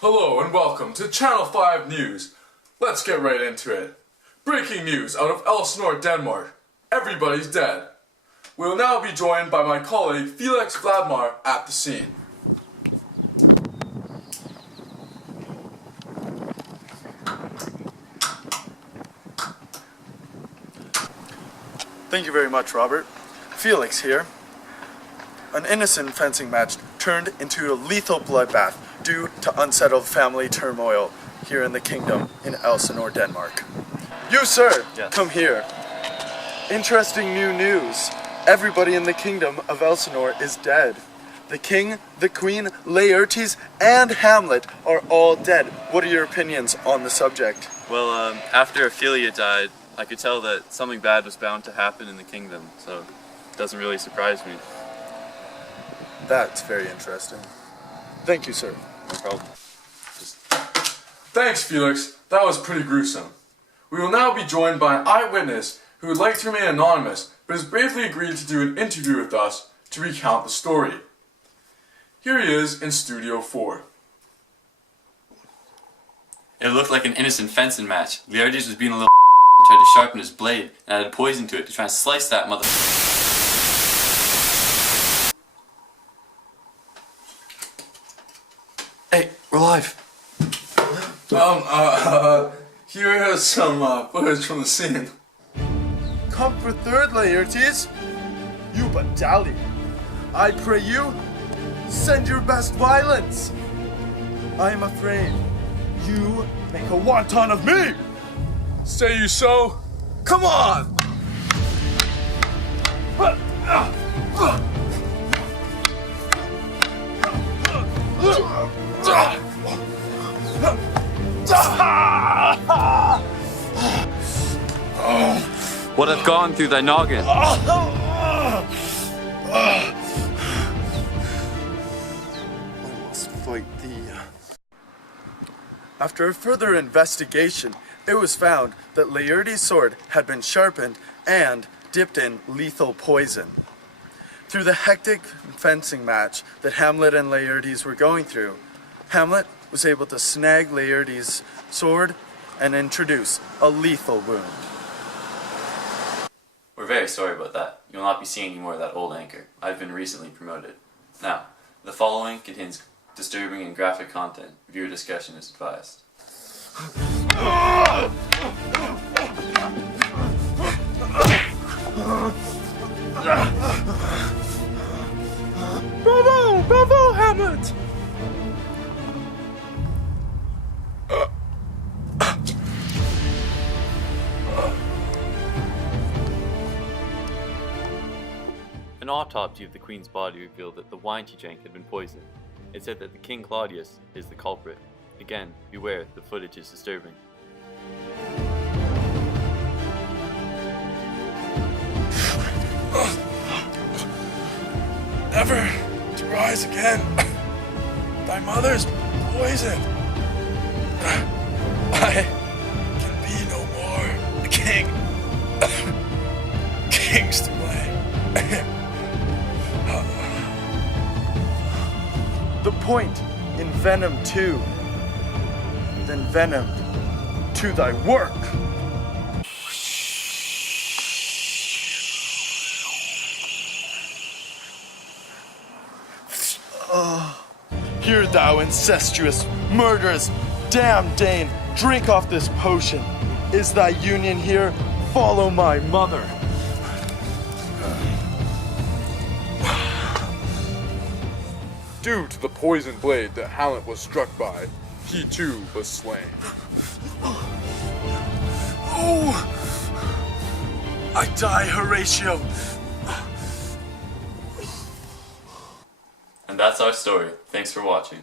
Hello and welcome to Channel 5 News. Let's get right into it. Breaking news out of Elsinore, Denmark. Everybody's dead. We will now be joined by my colleague Felix Vladimir at the scene. Thank you very much, Robert. Felix here. An innocent fencing match turned into a lethal bloodbath due to unsettled family turmoil here in the kingdom in Elsinore, Denmark. You, sir, Yes. come here. Interesting new news. Everybody in the kingdom of Elsinore is dead. The king, the queen, Laertes, and Hamlet are all dead. What are your opinions on the subject? Well, after Ophelia died, I could tell that something bad was bound to happen in the kingdom, so it doesn't really surprise me. That's very interesting. Thank you, sir. No problem. Thanks, Felix. That was pretty gruesome. We will now be joined by an eyewitness who would like to remain anonymous, but has bravely agreed to do an interview with us to recount the story. Here he is in Studio 4. It looked like an innocent fencing match. Laertes was being a little and tried to sharpen his blade and added poison to it to try and slice that mother. Hey, we're live. Here is some footage from the scene. Come for third, Laertes. You but dally. I pray you, send your best violence. I am afraid you make a wanton of me. Say you so? Come on! What hath gone through thy noggin? I must fight thee. After a further investigation, it was found that Laertes' sword had been sharpened and dipped in lethal poison. Through the hectic fencing match that Hamlet and Laertes were going through, Hamlet was able to snag Laertes' sword and introduce a lethal wound. We're very sorry about that. You will not be seeing any more of that old anchor. I've been recently promoted. Now, the following contains disturbing and graphic content. Viewer discretion is advised. Bravo! Bravo, Hamlet! An autopsy of the queen's body revealed that the wine she drank had been poisoned. It said that the King Claudius is the culprit. Again, beware, the footage is disturbing. Never to rise again. Thy mother's poison. I can be no more the king. King's to blame. The point in Venom 2, then Venom to thy work. Hear thou, incestuous, murderous, damned Dane, drink off this potion. Is thy union here? Follow my mother. Due to the poison blade that Hamlet was struck by, he too was slain. Oh! I die, Horatio. And that's our story. Thanks for watching.